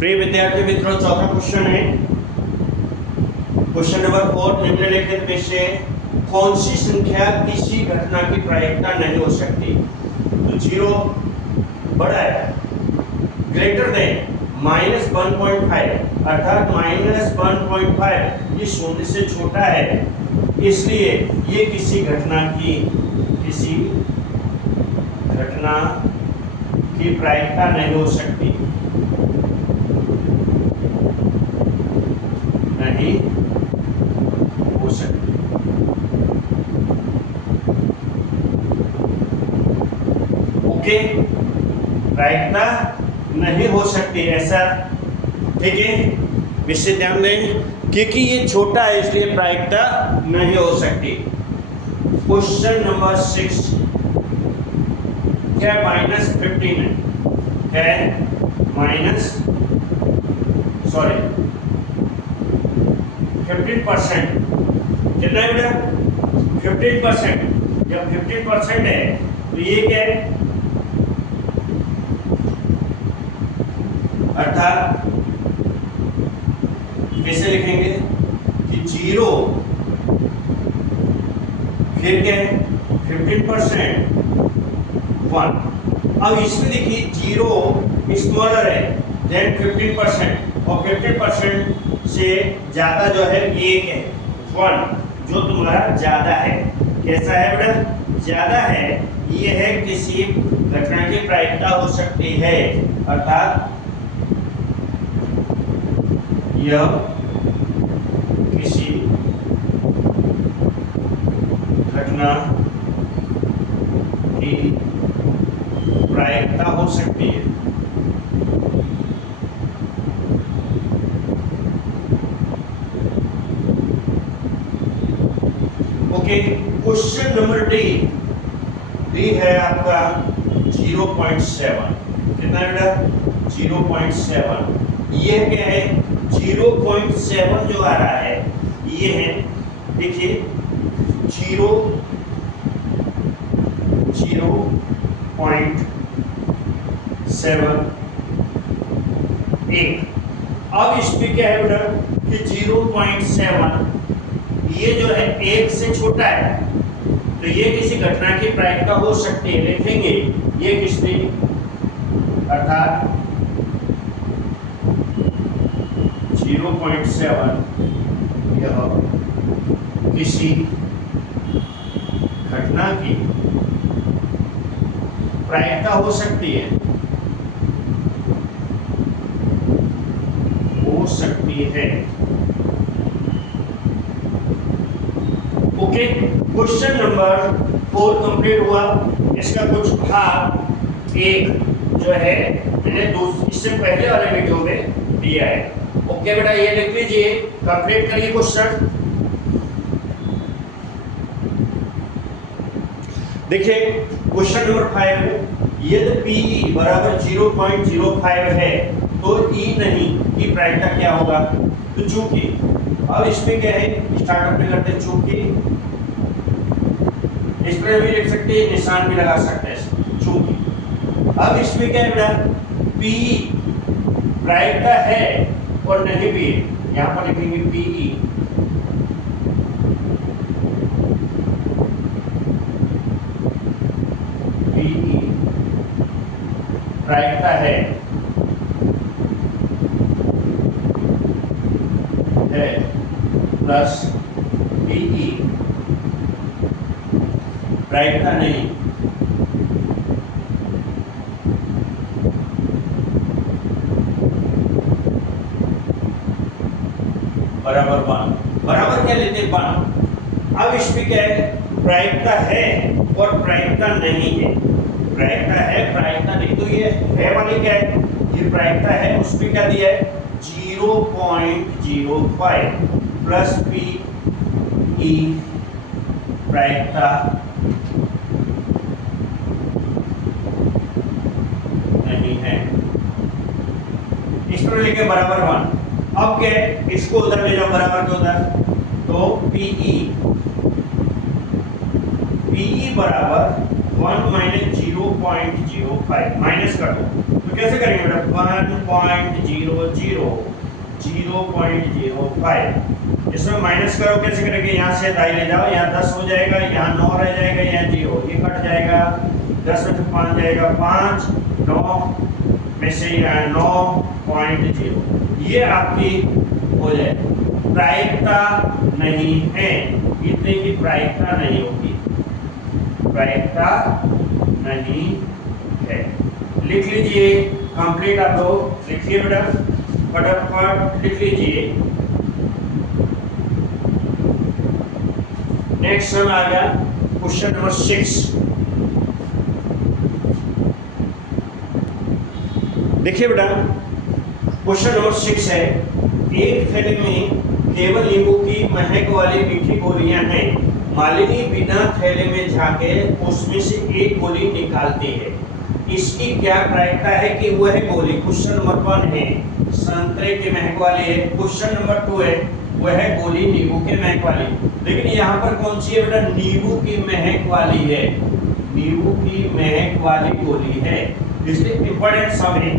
प्रिय विद्यार्थी मित्रों, चौथा क्वेश्चन है। क्वेश्चन नंबर 4, निम्नलिखित में से कौन सी संख्या किसी घटना की प्रायिकता नहीं हो सकती? तो 0 बड़ा है, ग्रेटर देन -1.5 अर्थात -1.5 ये शून्य से छोटा है, इसलिए ये किसी घटना की प्रायिकता नहीं हो सकती, नहीं हो सकती। ओके, प्रायिकता नहीं हो सकती ऐसा, ठीक है। विषय ध्यान दें, क्योंकि ये छोटा है इसलिए प्रायिकता नहीं हो सकती। क्वेश्चन नंबर 6, क्या -15 है? क्या है? 15%। कितना है बेटा? 15%। जब 15% है तो ये क्या है? अर्थात कैसे लिखेंगे कि 0 फिर क्या है? 15% 1। अब इसमें देखिए 0 स्मॉलर है देन 15% और 15% से ज्यादा जो है 1 है, 1 जो तुम्हारा ज्यादा है। कैसा है बेटा? ज्यादा है। ये है किसी घटना की प्रायिकता हो सकती है, अर्थात यह किसी घटना की प्रायिकता हो सकती है। ओके, क्वेश्चन नंबर डी है आपका 0.7। कितना है बेटा? 0.7। ये क्या है? 0.7 जो आ रहा है ये है, देखिए 0.7 1। अब इसमें क्या है बेटा कि 0.7 ये जो है 1 से छोटा है, तो ये किसी घटना की प्रायिकता हो सकती है। लिखेंगे ये किसकी, अर्थात 0.7 यह किसी घटना की प्रायिकता हो सकती है, ओके। क्वेश्चन नंबर 4 कंप्लीट हुआ। इसका कुछ भाग 1 जो है मैंने इससे पहले वाले वीडियो में दिया है। ओके बेटा, ये लिख लीजिए, कंप्लीट करिए क्वेश्चन। देखिए क्वेश्चन नंबर 5, यदि पी बराबर 0.05 है तो ई नहीं की प्रायिकता क्या होगा? तो चूंकि, अब इसमें क्या है, स्टार्टअप में करते हैं चूंकि, इस पर भी लिख सकते हैं, निशान भी लगा सकते हैं चूंकि। अब इसमें क्या है बेटा? पी प्रायिकता है और नहीं भी है, यहां पर लिखेंगे पीई। पीई प्रायिकता है प्लस पीई प्रायिकता नहीं। बराबर 1। बराबर क्या लेते हैं? 1। अब इसमें क्या है? प्रायिकता है और प्रायिकता नहीं है। प्रायिकता है, प्रायिकता नहीं, तो ये है वाली क्या है? ये प्रायिकता है, उसमें क्या दिया है? 0.05 प्लस पी ई प्रायिकता नहीं है। इस तरह लेके बराबर 1। अब क्या है? इसको उधर ले जाओ बराबर के उधर, तो पीई बराबर 1 - 0.05 माइनस कर दो तो कैसे करेंगे बेटा 0.05 इसमें माइनस करो कैसे करेंगे, यहाँ से दाई ले जाओ, यहाँ 10 हो जाएगा, यहाँ 9 रह जाएगा, यहाँ 0 ये कट जाएगा, 10 में से 5 जाएगा 5, 9 में से यहाँ 9.0 ये आपकी हो जाए। प्रायिकता नहीं है, इतने की प्रायिकता नहीं होगी, प्रायिकता नहीं है। लिख लीजिए कंप्लीट, आप लोग लिखिए बेटा फटाफट लिख लीजिए। नेक्स्ट वन आ गया क्वेश्चन नंबर 6। देखिए बेटा क्वेश्चन नंबर 6 है, एक थैले में केवल नींबू की महक वाली मीठी गोलियां हैं। मालिनी बिना थैले में झांके उसमें से एक गोली निकालती है, इसकी क्या प्रायिकता है कि वह गोली, क्वेश्चन नंबर 1 है संतरे की महक वाली है, क्वेश्चन नंबर 2 है वह गोली नींबू के महक वाली। लेकिन यहाँ पर कौन सी है बेटा, नींबू की महक वाली है, नींबू की महक वाली गोली है, इसलिए इंपॉर्टेंट सब है,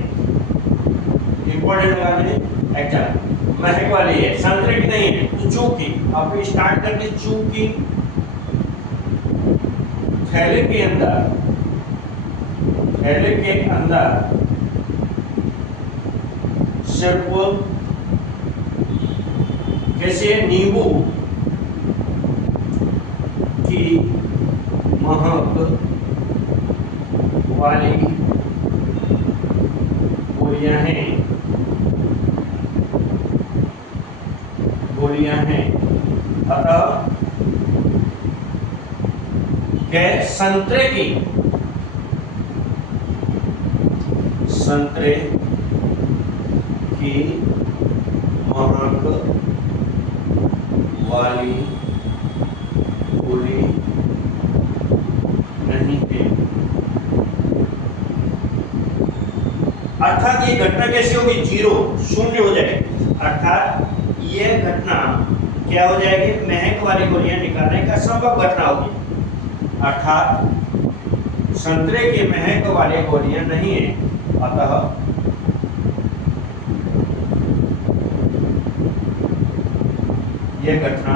इंपॉर्टेंट वाले एग्जाम महक वाली है, संतरे की नहीं है। तो चूंकि आप स्टार्ट करके चूंकि थैले के अंदर सिर्फ कैसे नींबू की महक वाली गोलियां हैं, अतः संतरे की महक वाली गोली नहीं है। अर्थात ये घटना कैसे होगी, 0 शून्य हो जाएगी, अर्थात ये घटना क्या हो जाएगी, महक वाली गोलियां निकालने का संभव घटना होगी, अर्थात संतरे की महक वाली गोलियां नहीं है, अतः यह घटना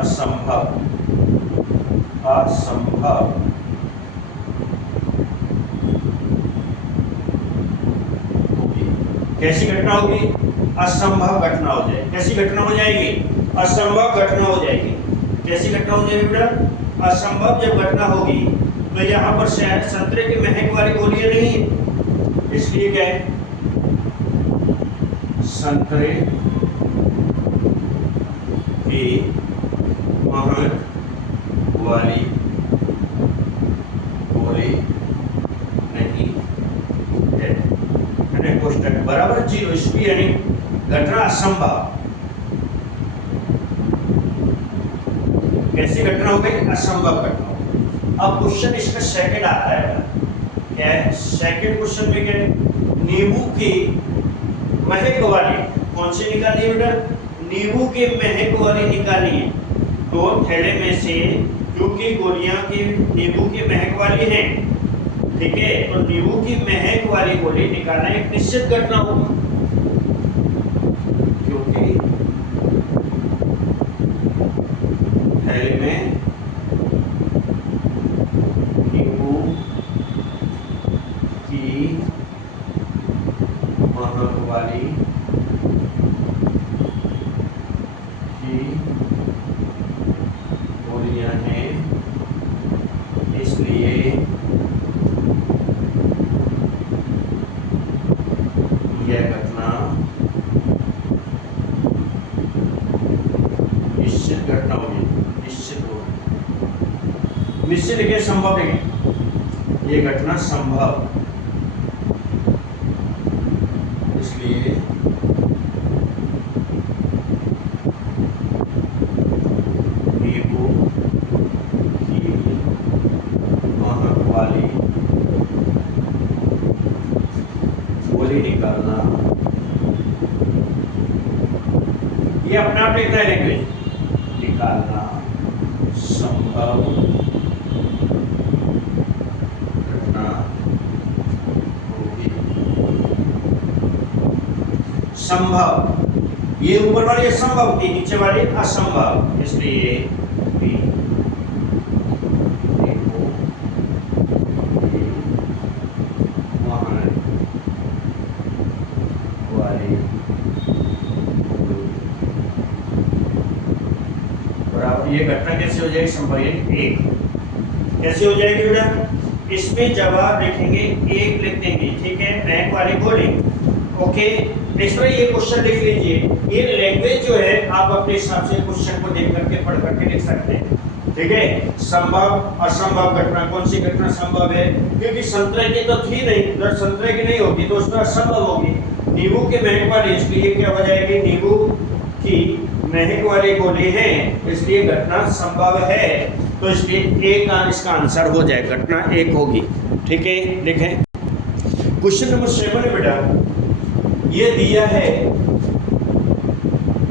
असंभव होगी। कैसी घटना होगी, असंभव घटना हो जाएगी। कैसी घटना हो जाएगी, असंभव घटना हो जाएगी। कैसी घटना हो जाएगी बेटा, असंभव जब घटना होगी तो यहाँ पर शायद संतरे की महक वाली गोलियां नहीं है, इसलिए क्या है, संतरे की महक वाली गोली नहीं है, कोष्टक बराबर 0, इसलिए यानी घटना असंभव। कैसी घटना हो गई, असंभव घटना। अब क्वेश्चन इसका सेकंड आता है, क्या है सेकंड क्वेश्चन में, क्या है नींबू की महक वाली, कौन सी निकालनी है बेटा, नींबू की महक वाली निकालनी है। तो थैले में से क्योंकि गोलियां की नींबू की महक वाली हैं, ठीक है, तो नींबू की महक वाली गोली निकालना एक निश्चित घटना होगी, क्योंकि थैले में नींबू की महक वाली गोलियां हैं, इसलिए यह घटना निश्चित घटना होगी, निश्चित होगी, निश्चित लिखे, संभव लिखे, यह घटना संभव, इसलिए नींबू की महक वाली गोली निकालना, ये अपने आप लिखना है लैंग्वेज, निकालना संभव संभव, ये ऊपर वाली संभव थी, नीचे वाली असंभव, इसलिए बी। देखो वहाँ वाले बराबर, ये घटना कैसे हो जाएगी? संभव एक कैसे हो जाएगी बेटा? इसमें जवाब लिखेंगे एक लिख देंगे, ठीक है, बैंक वाले गोली। ओके, नेक्स्ट में ये क्वेश्चन लिख लीजिए। ये लैंग्वेज जो है आप अपने हिसाब से क्वेश्चन को देख करके पढ़ करके लिख सकते हैं, ठीक है। संभव असंभव घटना, कौन सी घटना संभव है? क्योंकि संतरे की तो थी नहीं, अगर संतरे की नहीं होगी तो उसमें असंभव होगी। नींबू के महक वाली, इसलिए क्या हो जाएगी? नींबू की महक वाली गोली है, इसलिए घटना संभव है, तो इसलिए एक इसका आंसर हो जाए, घटना एक होगी, ठीक है। देखें क्वेश्चन नंबर 7 है बेटा, ये दिया है,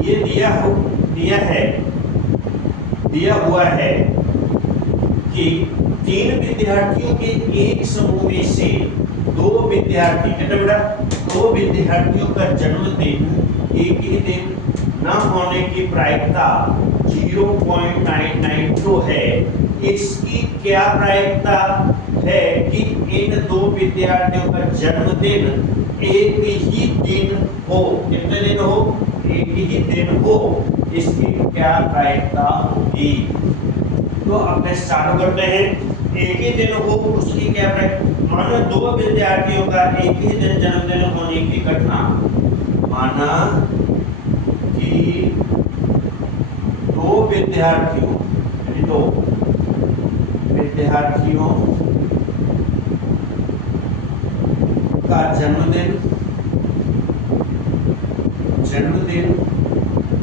ये दिया हुआ है कि 3 विद्यार्थियों के एक समूह में से 2 विद्यार्थी, कितने बेटा? 2 विद्यार्थियों का जन्मदिन एक ही दिन न होने की प्रायिकता 0.992 है। इसकी क्या प्रायिकता है कि इन 2 विद्यार्थियों का जन्मदिन एक ही दिन हो? कितने दिन हो? एक ही दिन हो, इसकी क्या प्रायिकता होगी? तो अब स्टार्ट करते हैं। एक ही दिन हो, उसकी क्या प्रायिकता? माना 2 विद्यार्थियों का एक ही दिन जन्मदिन होने की घटना, माना कि 2 विद्यार्थियों का जन्मदिन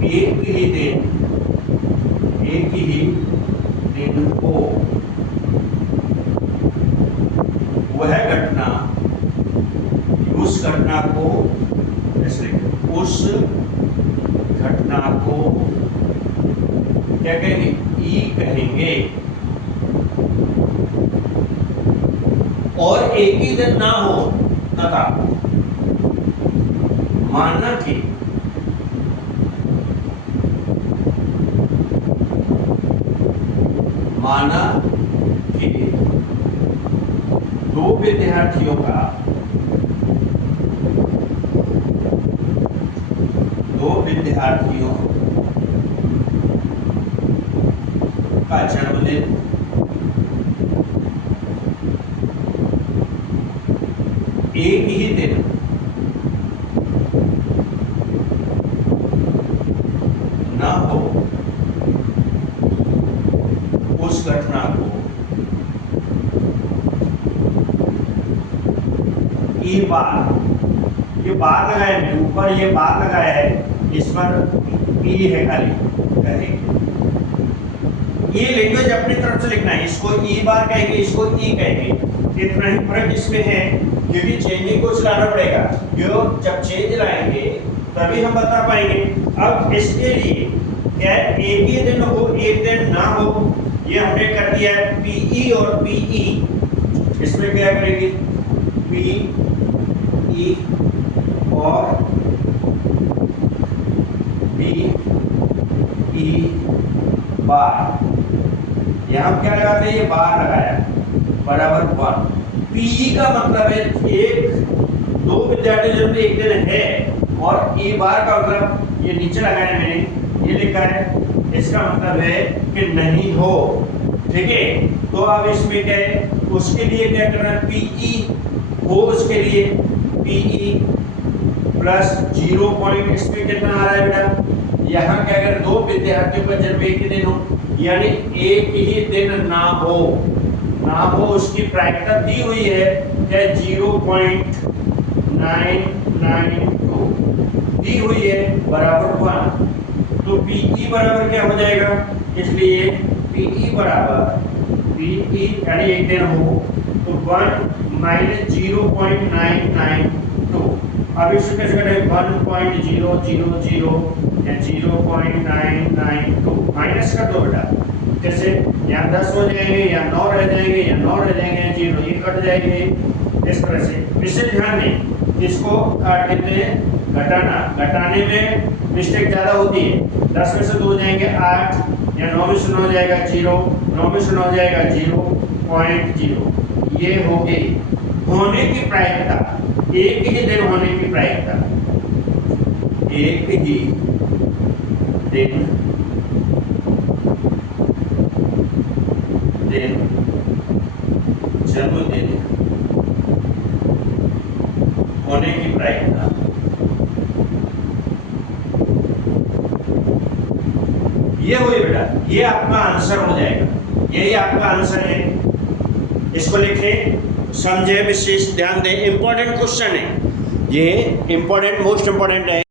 एक ही दिन हो, वह घटना, उस घटना को क्या कहेंगे? ई कहेंगे। और एक ही दिन ना हो तथा मानना कि दो विद्यार्थियों का जन्मदिन एक ही दिन ना हो, उस घटना को ई बार, ये बार लगाया है ऊपर, ये बार लगाया है, इस पर ई है खाली, कहेंगे। ये लैंग्वेज अपनी तरफ से लिखना है, इसको ई बार कहेंगे, इसको ई कहेंगे। इतना ही फर्क इसमें है, क्योंकि चेंजिंग को चलाना पड़ेगा, जो जब चेंज लाएंगे तभी हम बता पाएंगे। अब इसके लिए क्या एक ही दिन हो, एक दिन ना हो, ये हमने कर दिया है पीई और पीई। इसमें क्या करेंगे? पीई और बीई बार, यहाँ क्या लगाते हैं? ये बार लगाया बराबर 1। पीई का मतलब है एक, 2 विद्यार्थी जब एक दिन है, और ई बार का मतलब ये नीचे लगाया मैंने, ये लिखा है, इसका मतलब है कि नहीं हो, ठीक है। तो अब इसमें क्या है? उसके लिए क्या करना है? पीई हो, उसके लिए पीई प्लस 0 पॉइंट, इसमें कितना आ रहा है बेटा? यहाँ क्या अगर 2 विद्यार्थियों का जन्म एक ही दिन हो, यानी एक ही दिन ना हो, उसकी प्रायिकता दी हुई है क्या? 0.992 दी हुई है बराबर 1। तो पीई बराबर क्या हो जाएगा? इसलिए पीई बराबर पीई यानी एक दिन हो तो 1 माइनस 0.992। अब इसको कैसे करें? 1.000 या 0.992 माइनस कर दो बेटा। जैसे यहाँ 10 हो जाएंगे, या 9 रह जाएंगे, या 9 रह जाएंगे, 0 ये कट जाएंगे, इस तरह से। विशेष ध्यान दें, इसको काट देते हैं घटाना, घटाने में मिस्टेक ज़्यादा होती है। 10 में से 2 जाएंगे 8, या 9 में से 9 जाएगा 0, 9 में से 9 जाएगा 0.0। ये हो गई होने की प्रायिकता, एक ही दिन होने की प्रायिकता, एक ही दिन जन्मदिन होने की प्रायिकता। ये हुई बेटा, ये आपका आंसर हो जाएगा, यही आपका आंसर है। इसको लिखें, समझे, विशेष ध्यान दें, इंपॉर्टेंट क्वेश्चन है ये, इंपॉर्टेंट, मोस्ट इंपॉर्टेंट है।